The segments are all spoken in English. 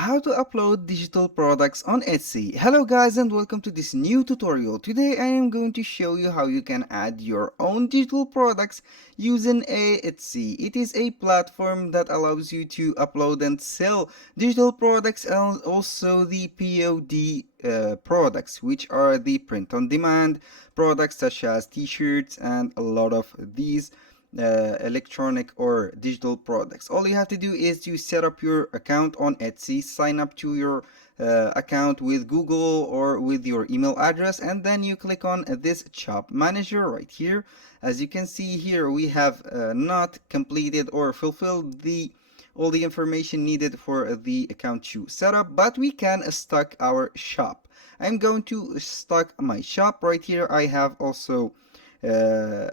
how to upload digital products on Etsy. Hello guys and welcome to this new tutorial. Today I am going to show you how you can add your own digital products using Etsy. It is a platform that allows you to upload and sell digital products and also the POD products, which are the print on demand products such as t-shirts and a lot of these electronic or digital products. All you have to do is to set up your account on Etsy, sign up to your account with Google or with your email address, and then you click on this shop manager right here. As you can see here, we have not completed or fulfilled all the information needed for the account to set up, but we can stock our shop. I'm going to stock my shop right here. I have also uh,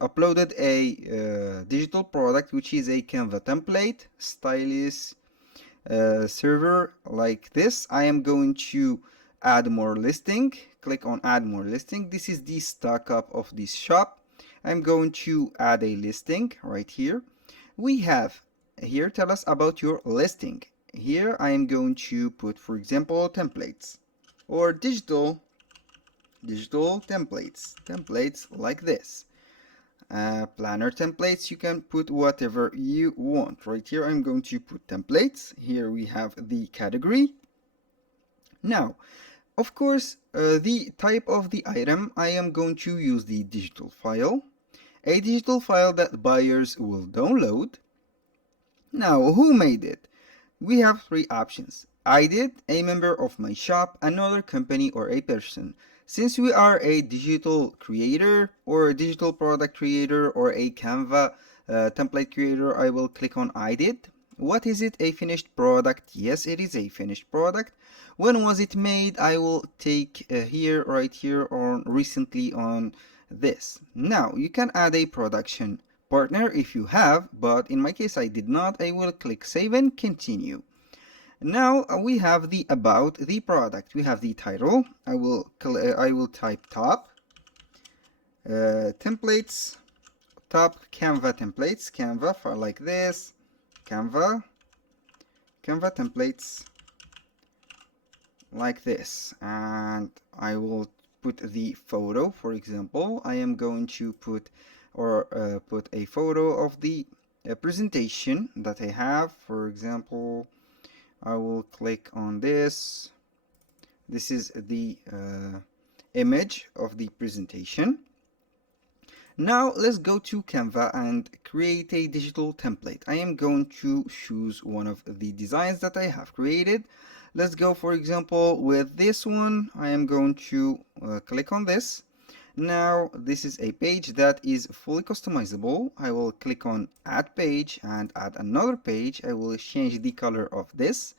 uploaded a digital product, which is a Canva template stylus server like this. I am going to add more listing. Click on add more listing. This is the stock up of this shop. I'm going to add a listing right here. We have here, tell us about your listing. Here I am going to put, for example, templates or digital templates like this. Planner templates, you can put whatever you want. Right here I'm going to put templates. Here we have the category. Now of course, the type of the item, I am going to use the digital file, a digital file that buyers will download. Now, who made it? We have three options. I did, a member of my shop, another company, or a person. Since we are a digital creator or a digital product creator or a Canva template creator, I will click on I did. What is it? A finished product? Yes, it is a finished product. When was it made? I will take here, right here, on recently on this. Now, you can add a production partner if you have, but in my case I did not. I will click save and continue. Now we have the about the product. We have the title. I will type top templates, top Canva templates, Canva for like this, Canva templates like this, and I will put the photo. For example, I am going to put put a photo of the presentation that I have. For example, I will click on this. This is the image of the presentation. Now let's go to Canva and create a digital template. I am going to choose one of the designs that I have created. Let's go, for example, with this one. I am going to click on this. Now this is a page that is fully customizable. I will click on add page and add another page. I will change the color of this.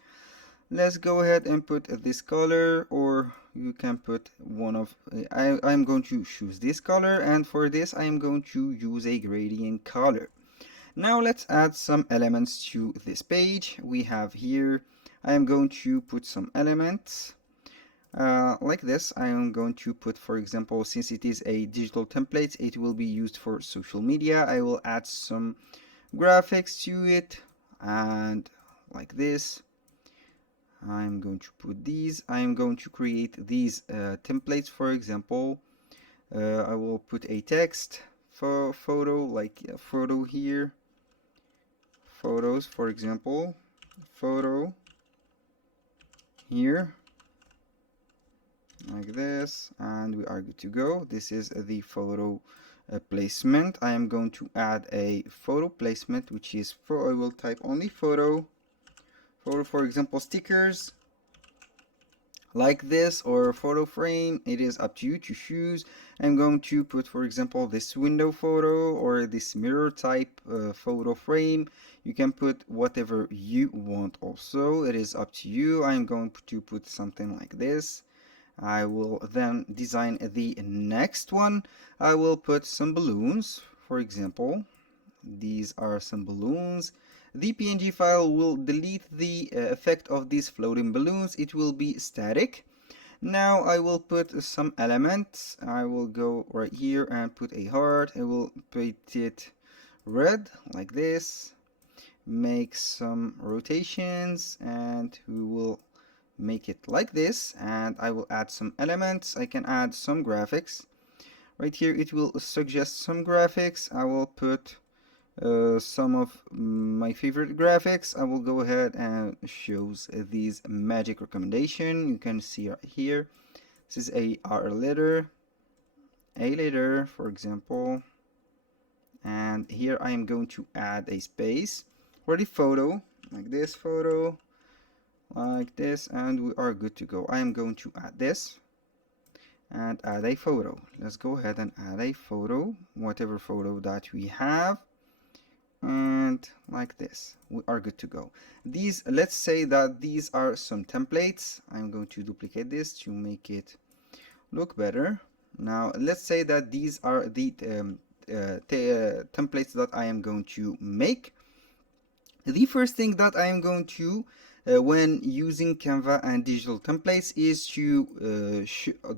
Let's go ahead and put this color, or you can put one of I'm going to choose this color, and for this I am going to use a gradient color. Now let's add some elements to this page. We have here, I am going to put some elements like this. I am going to put, for example, since it is a digital template, it will be used for social media. I will add some graphics to it, and like this. I'm going to put these. I'm going to create these templates. For example, I will put a text for photo, like a photo here. Photos, for example, photo here, like this, and we are good to go. This is the photo placement. I am going to add a photo placement, which is for, I will type only photo, for example, stickers like this, or photo frame. It is up to you to choose. I'm going to put, for example, this window photo or this mirror type photo frame. You can put whatever you want also. It is up to you. I'm going to put something like this. I will then design the next one. I will put some balloons, for example. These are some balloons. The PNG file will delete the effect of these floating balloons. It will be static. Now I will put some elements. I will go right here and put a heart. I will put it red like this. make some rotations, and we will make it like this. And I will add some elements. I can add some graphics. Right here it will suggest some graphics. I will put some of my favorite graphics. I will go ahead and shows these magic recommendation. You can see right here, this is a letter, for example, and here I am going to add a space for the photo, like this photo, like this, and we are good to go. I am going to add this and add a photo. Let's go ahead and add a photo, whatever photo that we have, and like this, we are good to go. These, let's say that these are some templates. I'm going to duplicate this to make it look better. Now let's say that these are the templates that I am going to make. The first thing that I am going to when using Canva and digital templates is to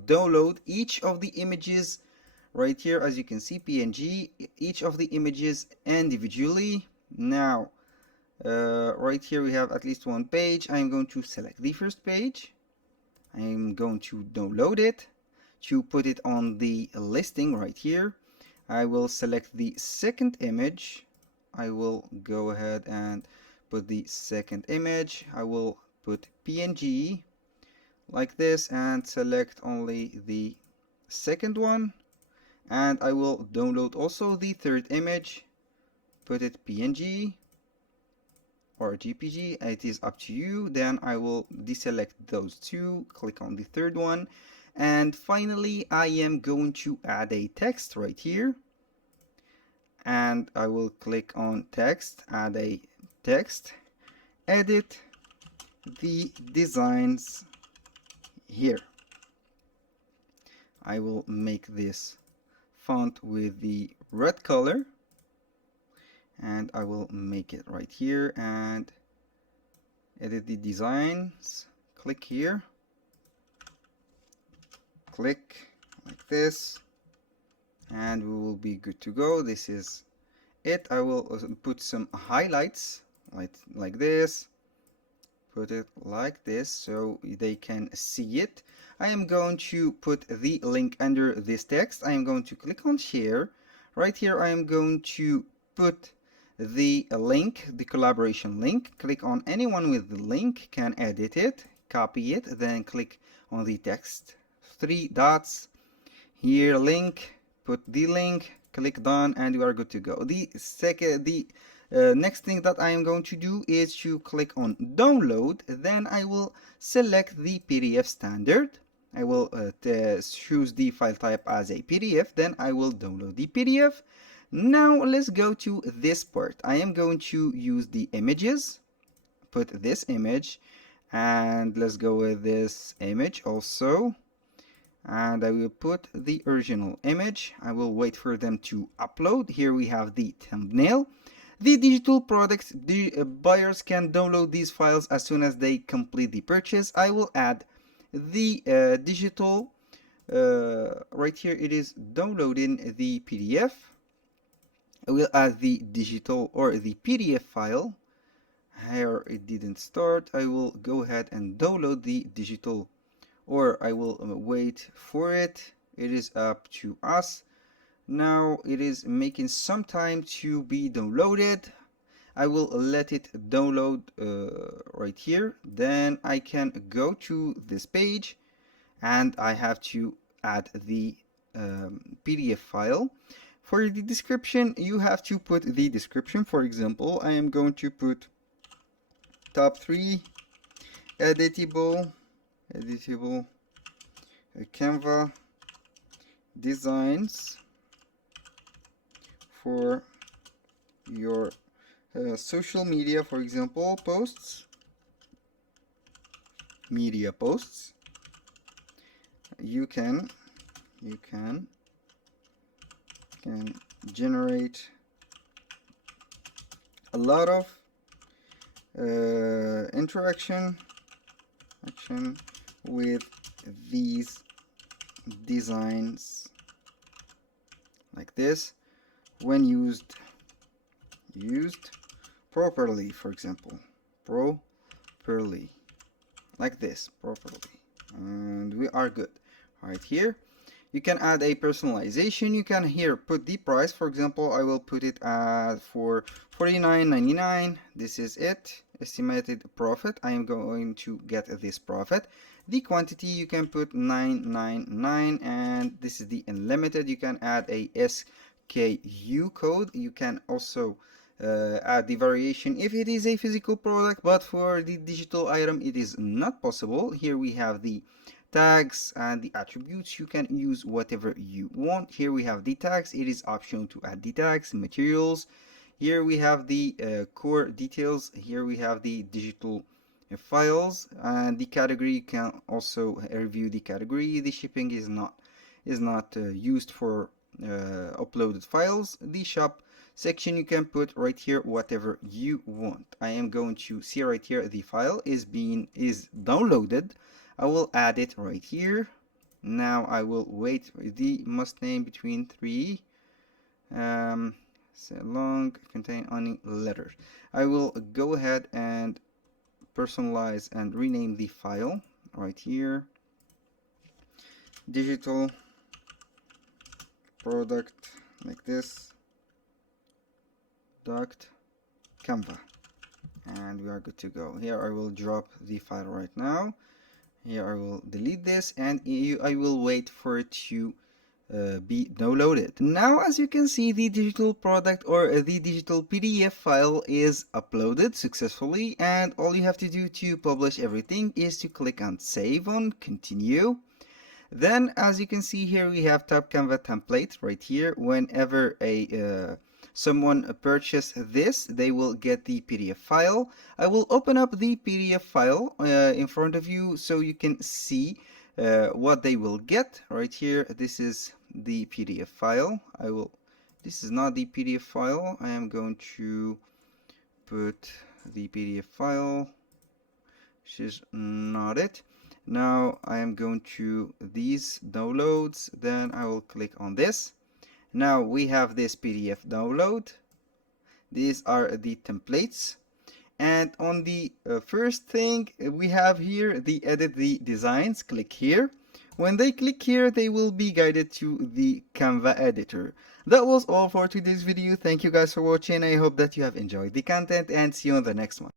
download each of the images right here. As you can see, PNG, each of the images individually. Now right here we have at least one page. I'm going to select the first page. I'm going to download it to put it on the listing right here. I will select the second image. I will go ahead and put the second image. I will put PNG like this and select only the second one. And I will download also the third image, put it PNG or JPG, it is up to you. Then I will deselect those two, click on the third one, and finally I am going to add a text right here, and I will click on text, add a text, edit the designs here. I will make this font with the red color, and I will make it right here and edit the designs. Click here, click like this, and we will be good to go. This is it. I will put some highlights like this, put it like this so they can see it. I am going to put the link under this text. I am going to click on share. Right here I am going to put the link, the collaboration link. Click on anyone with the link, can edit it, copy it, then click on the text, 3 dots here, link, put the link, click done, and we are good to go. The next thing that I am going to do is to click on download. Then I will select the PDF standard. I will choose the file type as a PDF. Then I will download the PDF. Now let's go to this part. I am going to use the images, put this image, and let's go with this image also, and I will put the original image. I will wait for them to upload. Here we have the thumbnail. The digital products, the buyers can download these files as soon as they complete the purchase. I will add the digital right here. It is downloading the PDF. I will add the digital or the PDF file. Here it didn't start. I will go ahead and download the digital, or I will wait for it. It is up to us. Now it is making some time to be downloaded. I will let it download right here. Then I can go to this page and I have to add the PDF file. For the description, you have to put the description. For example, I am going to put top 3 editable Canva designs for your social media, for example, posts, media posts. You can generate a lot of interaction with these designs like this when used properly, for example, properly, like this, properly, and we are good. Right here you can add a personalization. You can here put the price. For example, I will put it at for $49.99. This is it. Estimated profit, I am going to get this profit. The quantity, you can put 999, and this is the unlimited. You can add a SKU code. You can also add the variation if it is a physical product, but for the digital item it is not possible. Here we have the tags and the attributes. You can use whatever you want. Here we have the tags. It is optional to add the tags. Materials, here we have the core details. Here we have the digital files, and the category. You can also review the category. The shipping is not used for uploaded files. The shop section, you can put right here whatever you want. I am going to see right here the file is downloaded. I will add it right here. Now I will wait. The must name between 3 so long, contain only letters. I will go ahead and personalize and rename the file right here. Digital product, like this, dot Canva, and we are good to go. Here I will drop the file right now. Here I will delete this, and I will wait for it to be downloaded. Now, as you can see, the digital product or the digital PDF file is uploaded successfully, and all you have to do to publish everything is to click on save on continue. Then, as you can see here, we have Top Canva template right here. Whenever someone purchase this, they will get the PDF file. I will open up the PDF file in front of you so you can see what they will get right here. This is the PDF file. This is not the PDF file. I am going to put the PDF file. This is not it. Now I am going to these downloads, then I will click on this. Now we have this PDF download. These are the templates, and on the first thing we have here the edit the designs. Click here. When they click here, they will be guided to the Canva editor. That was all for today's video. Thank you guys for watching. I hope that you have enjoyed the content, and see you on the next one.